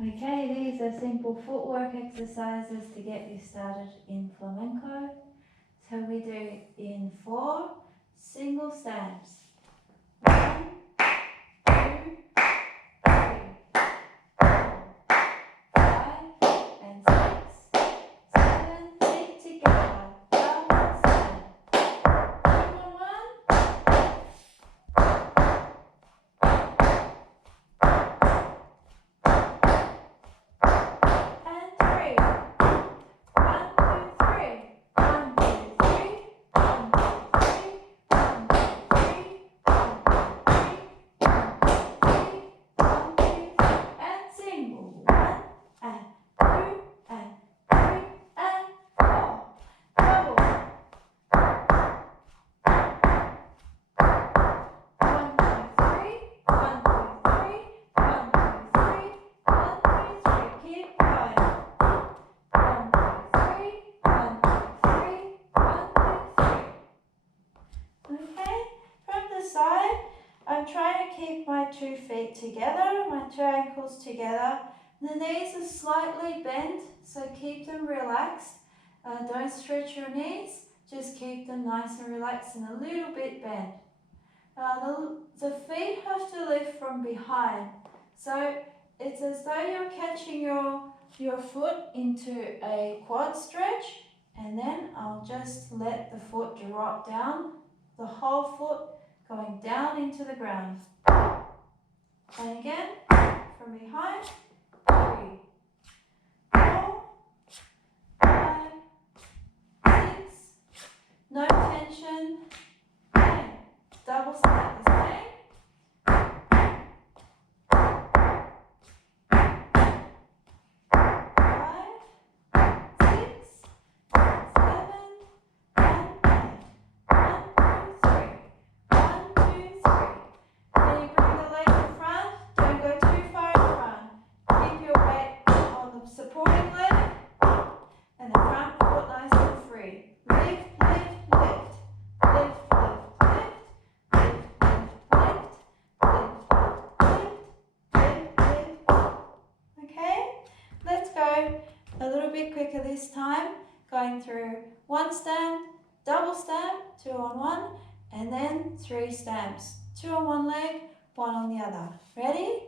Okay, these are simple footwork exercises to get you started in flamenco. So we do in 4 single stands. 1, 2, 3, 4, 5, and 6, 7, feet together. Double stand. 2 on 1. I'm trying to keep my 2 feet together, my 2 ankles together. The knees are slightly bent, so keep them relaxed. Don't stretch your knees, just keep them nice and relaxed and a little bit bent. The feet have to lift from behind, so it's as though you're catching your foot into a quad stretch, and then I'll just let the foot drop down, the whole foot going down into the ground. And again, from behind, 3, 4, 5, 6, no tension, and double step the same. supporting leg and the front foot nice and free. Lift, lift, lift. Lift, lift, lift. Lift, lift, lift. Lift, lift, lift. Okay? Let's go a little bit quicker this time. Going through 1 stamp, double stamp, 2 on 1, and then 3 stamps. 2 on one leg, 1 on the other. Ready?